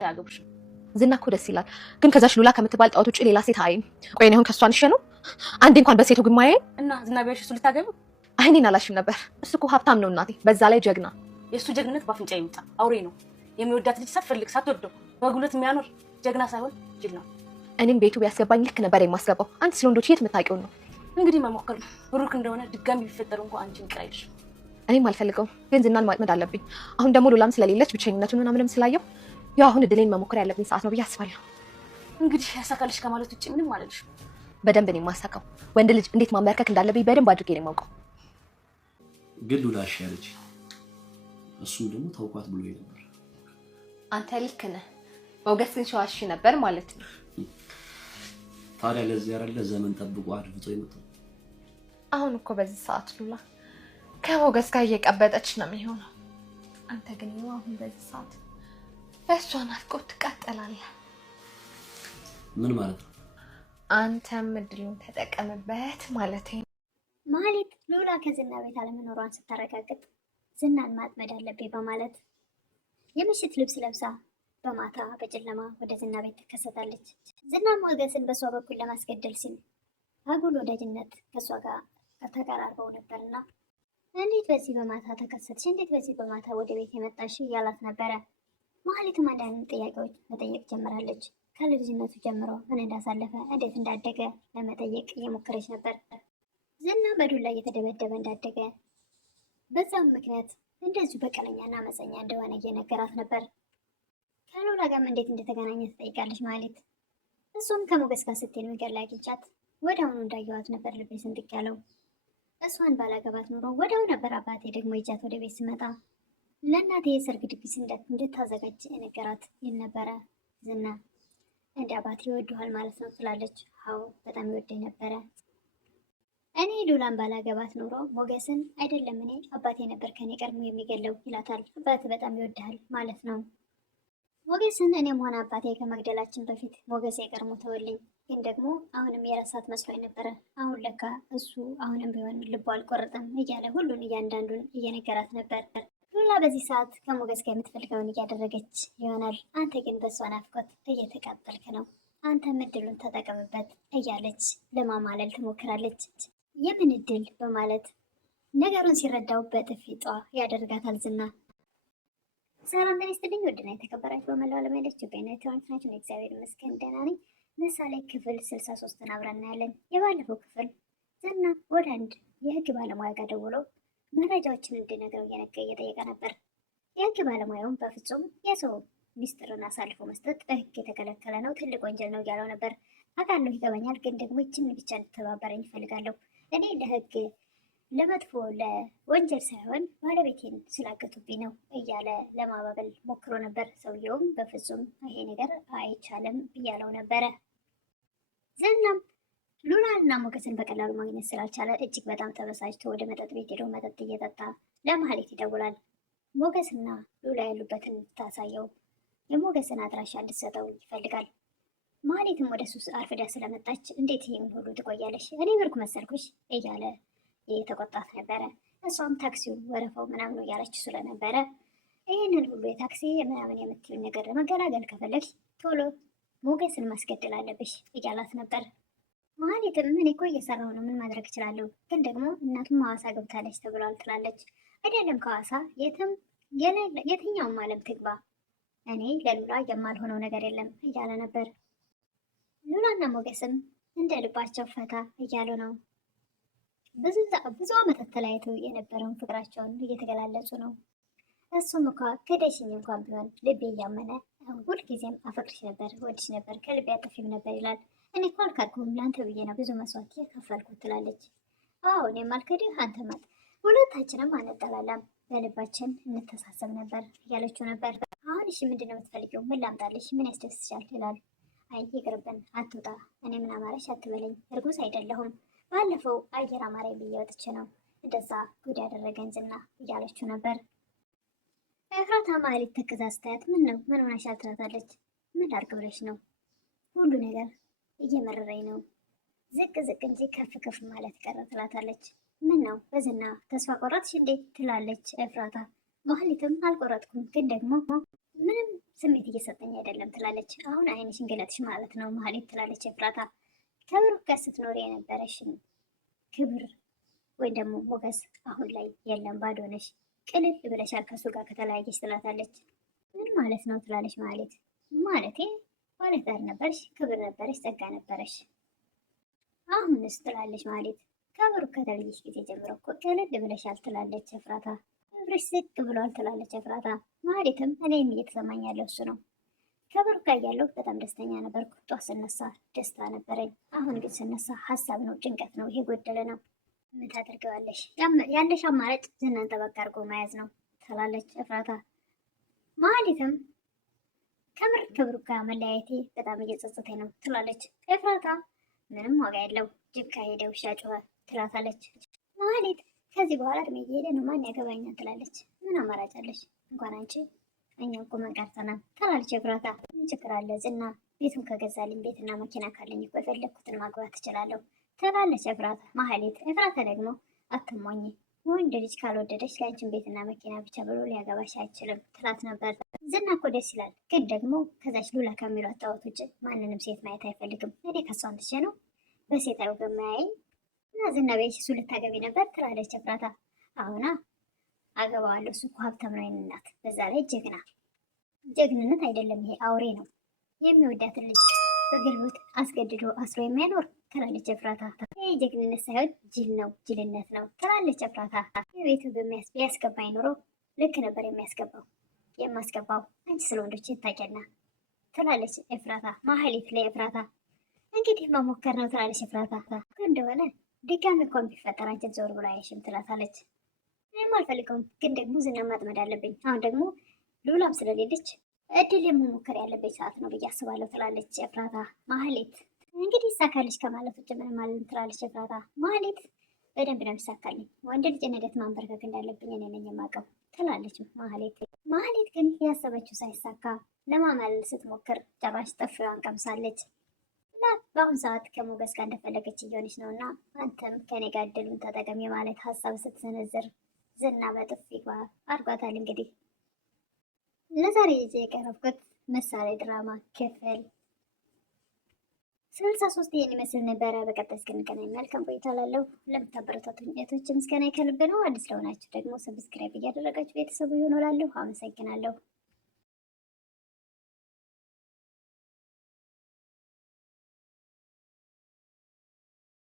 ያገብሽ ዝና እኮ ደስ ይላል፣ ግን ከዛሽ ሉላ ከምትባል ጣውት ውጪ ሌላ ሴት አይም። ቆይ ነው ከሷ አንሽ ነው አንዴ እንኳን በሴቱ ግማዬ እና ዝና ቢያሽ እሱ ልታገቡ አይኔን አላሽም ነበር። እሱ እኮ ሀብታም ነው እናቴ፣ በዛ ላይ ጀግና። የእሱ ጀግንነት ባፍንጫ ይውጣ። አውሬ ነው። የሚወዳት ልጅ ሳትፈልግ ሳትወደው በጉልበት የሚያኖር ጀግና ሳይሆን ጅል ነው። እኔም ቤቱ ቢያስገባኝ ልክ ነበር የማስገባው። አንተ ስለ ወንዶች የት የምታውቂው ነው? እንግዲህ መሞከር ነው። ብሩክ እንደሆነ ድጋሚ ቢፈጠር እንኳን አንቺን ይቅር አይልሽ። እኔም አልፈልገውም፣ ግን ዝናን ማጥመድ አለብኝ። አሁን ደግሞ ሉላም ስለሌለች ብቸኝነቱን ምናምንም ስላየው ያው አሁን እድሌን መሞከር ያለብኝ ሰዓት ነው ብዬ አስባለሁ። እንግዲህ ያሳካልሽ ከማለት ውጭ ምንም አለልሽ። በደንብ ነው የማሳካው። ወንድ ልጅ እንዴት ማንበርከክ እንዳለብኝ በደንብ አድርጌ ነው የማውቀው። ግን ሉላ እሺ ያለች፣ እሱም ደግሞ ታውቋት ብሎ ነበር። አንተ ልክ ነህ። ሞገስ ግን ሸዋሽ ነበር ማለት ነው። ታዲያ ለዚህ አይደለ ዘመን ጠብቆ አድብቶ ይመጣው። አሁን እኮ በዚህ ሰዓት ሉላ ከሞገስ ጋር እየቀበጠች ነው የሚሆነው። አንተ ግን ነው አሁን በዚህ ሰዓት እሷን አትቆጥ ትቀጥላለህ። ምን ማለት ነው? አንተም እድሉን ተጠቀምበት ማለት ነው። ማለት ሉላ ከዝና ቤት አለመኖሯን ስታረጋግጥ ዝናን ማጥመድ አለብኝ በማለት የምሽት ልብስ ለብሳ በማታ በጨለማ ወደ ዝና ቤት ትከሰታለች። ዝና ሞገስን በሷ በኩል ለማስገደል ሲል አጉል ወዳጅነት ከሷ ጋር ተቀራርበው ነበርና እንዴት በዚህ በማታ ተከሰትሽ? እንዴት በዚህ በማታ ወደ ቤት የመጣሽ? እያላት ነበረ። ማህሌትም አንዳንድ ጥያቄዎች መጠየቅ ጀምራለች። ከልጅነቱ ጀምሮ ምን እንዳሳለፈ እንዴት እንዳደገ ለመጠየቅ እየሞከረች ነበር። ዝና በዱላ እየተደበደበ እንዳደገ በዛም ምክንያት እንደዚሁ በቀለኛና አመፀኛ እንደሆነ እየነገራት ነበር። ከሉላ ጋርም እንዴት እንደተገናኘ ትጠይቃለች ማህሌት። እሱም ከሞገስ ጋር ስትሄድ መንገድ ላይ አግኝቻት ወዲያውኑ እንዳየኋት ነበር ልቤ ስንጥቅ ያለው። እሷን ባላገባት ኑሮ ወዲያው ነበር አባቴ ደግሞ ይጃት ወደ ቤት ስመጣ ለእናቴ የሰርግ ድግስ እንድታዘጋጅ የነገራት ይል ነበረ። ዝና እንደ አባቴ ይወዱሃል ማለት ነው ትላለች። አዎ በጣም ይወደኝ ነበረ። እኔ ሉላን ባላገባት ኑሮ ሞገስን አይደለም እኔ አባቴ ነበር ከኔ ቀድሞ የሚገለው ይላታል። አባት በጣም ይወድሃል ማለት ነው። ሞገስን እኔም ሆነ አባቴ ከመግደላችን በፊት ሞገስ የቀድሞ ተወልኝ፣ ግን ደግሞ አሁንም የረሳት መስሎኝ ነበረ። አሁን ለካ እሱ አሁንም ቢሆን ልቦ አልቆረጠም እያለ ሁሉን እያንዳንዱን እየነገራት ነበር። ሉላ በዚህ ሰዓት ከሞገስ ጋር የምትፈልገውን እያደረገች ይሆናል። አንተ ግን በእሷ ናፍቆት እየተቃጠልክ ነው፣ አንተም እድሉን ተጠቀምበት እያለች ለማማለል ትሞክራለች። የምን እድል በማለት ነገሩን ሲረዳው በጥፊ ጧ ያደርጋታል ዝና። ሰላም ጤና ይስጥልኝ ውድና የተከበራችሁ በመላው ዓለም ያላችሁ ኢትዮጵያውያን ናችሁ። እግዚአብሔር ይመስገን ደህና ነኝ። ምሳሌ ክፍል 63ን አብረን እናያለን። የባለፈው ክፍል ዝና ወደ አንድ የህግ ባለሙያ ጋር ደውሎ መረጃዎችን እንድነግረው እየጠየቀ ነበር። የህግ ባለሙያውም በፍጹም የሰው ሚስጥርን አሳልፎ መስጠት በህግ የተከለከለ ነው፣ ትልቅ ወንጀል ነው እያለው ነበር። አውቃለሁ፣ ይገባኛል፣ ግን ደግሞ ይችን ብቻ እንድተባበረኝ እፈልጋለሁ። እኔ ለህግ ለመጥፎ ለወንጀል ሳይሆን ባለቤቴን ስላገቱብኝ ነው እያለ ለማባበል ሞክሮ ነበር። ሰውየውም በፍጹም ይሄ ነገር አይቻልም እያለው ነበረ። ዝናም ሉላና ሞገስን በቀላሉ ማግኘት ስላልቻለ እጅግ በጣም ተበሳጭቶ ወደ መጠጥ ቤት ሄዶ መጠጥ እየጠጣ ለማህሌት ይደውላል። ሞገስና ሉላ ያሉበትን ታሳየው፣ የሞገስን አድራሻ እንድትሰጠው ይፈልጋል። ማህሌትም ወደ ሱስ አርፍዳ ስለመጣች እንዴት ይህን ሁሉ ትቆያለሽ? እኔ ብርኩ መሰልኩሽ እያለ የተቆጣት ነበረ። እሷም ታክሲው ወረፋው ምናምን እያለች ስለነበረ ይህንን ሁሉ የታክሲ ምናምን የምትይውን ነገር ለመገላገል ከፈለግሽ ቶሎ ሞገስን ማስገደል አለብሽ እያላት ነበር። ማህሌትም ምን እኮ እየሰራሁ ነው፣ ምን ማድረግ እችላለሁ? ግን ደግሞ እናቱም ሐዋሳ ገብታለች ተብሏል ትላለች። አይደለም ከሐዋሳ የትኛውም ዓለም ትግባ፣ እኔ ለሉላ የማልሆነው ነገር የለም እያለ ነበር። ሉላና ሞገስም እንደ ልባቸው ፈታ እያሉ ነው። ብዙ ዓመታት ተለያይተው የነበረውን ፍቅራቸውን እየተገላለጹ ነው። እሱም እንኳ ከደሽኝ እንኳን ቢሆን ልቤ እያመነ ሁልጊዜም አፈቅርሽ ነበር፣ ወድሽ ነበር፣ ከልቤ አጠፊም ነበር ይላል። እኔ እኮ አልካድኩም፣ ለአንተ ብዬ ነው ብዙ መስዋዕት የከፈልኩት ትላለች። አዎ እኔም አልክድህ፣ አንተ ማጥ ሁለታችንም አንጠላላም፣ በልባችን እንተሳሰብ ነበር እያለችው ነበር። አሁን እሺ ምንድን ነው የምትፈልጊው? ምን ላምጣልሽ? ምን ያስደስትሻል? ይላል። አይ ይቅርብን፣ አትውጣ፣ እኔ ምን አማረሽ አትበለኝ፣ እርጉዝ አይደለሁም፣ ባለፈው አየር አማራኝ ብዬ ወጥቼ ነው እንደዛ ጉድ ያደረገን ዝና እያለችው ነበር። ኤፍራታ ማህሌት ተክዛ ስታያት ምን ነው ምን ሆነሻል ትላታለች። ምን ላድርግ ብለሽ ነው? ሁሉ ነገር እየመረረኝ ነው፣ ዝቅ ዝቅ እንጂ ከፍ ከፍ ማለት ቀረ ትላታለች። ምን ነው በዝና ተስፋ ቆረጥሽ እንዴ ትላለች ኤፍራታ። ማህሌትም አልቆረጥኩም፣ ግን ደግሞ ምንም ስሜት እየሰጠኝ አይደለም ትላለች። አሁን አይንሽን ገለጥሽ ማለት ነው ማህሌት ትላለች ኤፍራታ። ከብሩክ ጋር ስትኖር የነበረሽን ክብር ወይም ደግሞ ሞገስ አሁን ላይ የለም፣ ባዶ ነሽ፣ ቅልል ብለሻል ከሱ ጋር ከተለያየሽ ትላታለች። ምን ማለት ነው ትላለች ማህሌት። ማለቴ ባለትዳር ነበርሽ፣ ክብር ነበረሽ፣ ጸጋ ነበረሽ፣ አሁንስ ትላለች ማህሌት። ከብሩክ ከተለየሽ ጊዜ ጀምሮ እኮ ቅልል ብለሻል ትላለች ኤፍራታ። ክብርሽ ዝቅ ብሏል ትላለች ኤፍራታ። ማህሌትም እኔም እየተሰማኝ ያለው እሱ ነው። ከብሩክ ጋር ያለው በጣም ደስተኛ ነበርኩ። ጧት ስነሳ ደስታ ነበረኝ። አሁን ግን ስነሳ ሀሳብ ነው፣ ጭንቀት ነው፣ ይሄ ጎደለ ነው። ምን ታደርገዋለሽ? ያለሽ አማራጭ ዝናን ጠበቅ አድርጎ መያዝ ነው ትላለች ኤፍራታ። ማህሌትም ከምር ከብሩክ ጋር መለያየቴ በጣም እየጸጸተኝ ነው ትላለች ኤፍራታ። ምንም ዋጋ የለው ጅብ ከሄደ ውሻ ጮኸ ትላታለች ማህሌት። ከዚህ በኋላ እድሜ እየሄደ ነው፣ ማን ያገባኛል ትላለች። ምን አማራጭ አለሽ? እንኳን አንቺ እኛም ቁመን ቀርተናል ትላለች ኤፍራታ። ምን ችግር አለ? ዝና ቤቱን ከገዛልኝ ቤትና መኪና ካለኝ እኮ የፈለግኩትን ማግባት እችላለሁ ትላለች ኤፍራታ። ማህሌት ኤፍራታ ደግሞ አትሞኝ፣ ወንድ ልጅ ካልወደደች ለአንቺን ቤትና መኪና ብቻ ብሎ ሊያገባሽ አይችልም ትላት ነበር። ዝና እኮ ደስ ይላል፣ ግን ደግሞ ከዛች ሉላ ከሚሏት ጣዖት ውጭ ማንንም ሴት ማየት አይፈልግም። እኔ ከሷ አንትቼ ነው በሴት አይወገ ማያየኝ እና ዝና ቤት እሱ ልታገቢ ነበር ትላለች ኤፍራታ። አሁና አገባዋለሁ፣ እሱ እኮ ሀብታም ነው እናት፣ በዛ ላይ ጀግና። ጀግንነት አይደለም ይሄ አውሬ ነው፣ የሚወዳትን ልጅ በግልቦት አስገድዶ አስሮ የሚያኖር ትላለች ኤፍራታ። ይህ ጀግንነት ሳይሆን ጅል ነው፣ ጅልነት ነው ትላለች ኤፍራታ። የቤቱ ቢያስገባኝ ኑሮ ልክ ነበር የማስገባው አንቺ ስለ ወንዶች ታውቂያለሽ ትላለች ኤፍራታ። ማህሌት ለኤፍራታ እንግዲህ መሞከር ነው ትላለች ኤፍራታ። እንደሆነ ድጋሚ እንኳን ቢፈጠር አንቺን ዞር ብሎ አይሽም ትላታለች። እኔም አልፈልገውም፣ ግን ደግሞ ዝና ማጥመድ አለብኝ። አሁን ደግሞ ሉላም ስለሌለች እድል የመሞከር ያለብኝ ሰዓት ነው ብዬ አስባለሁ ትላለች ኤፍራታ። ማህሌት እንግዲህ ይሳካልሽ ከማለት ውጭ ምንም አልልም ትላለች ኤፍራታ። ማህሌት በደንብ ነው የሚሳካልኝ፣ ወንድ ልጅ እንዴት ማንበርከክ እንዳለብኝ እኔ ነኝ የማውቀው ትላለች ማህሌት። ማህሌት ግን ያሰበችው ሳይሳካ ለማማለል ስትሞክር ጭራሽ ጥፊዋን ቀምሳለች። እና በአሁኑ ሰዓት ከሞገስ ጋር እንደፈለገች እየሆነች ነው እና አንተም ከኔ ጋር እድሉን ተጠቀሚ ማለት ሀሳብ ስትሰነዝር ዝና በጥፊ አድርጓታል። እንግዲህ ለዛሬ ይዤ የቀረብኩት ምሳሌ ድራማ ክፍል 63 ይህን ይመስል ነበረ። በቀጣይ እስክንገናኝ መልካም ቆይታ እላለሁ። ለምታበረታቱኝ እህቶች ምስጋና ከልብ ነው። አዲስ ለሆናችሁ ደግሞ ሰብስክራይብ እያደረጋችሁ ቤተሰቡ ይሆኑ እላለሁ። አመሰግናለሁ።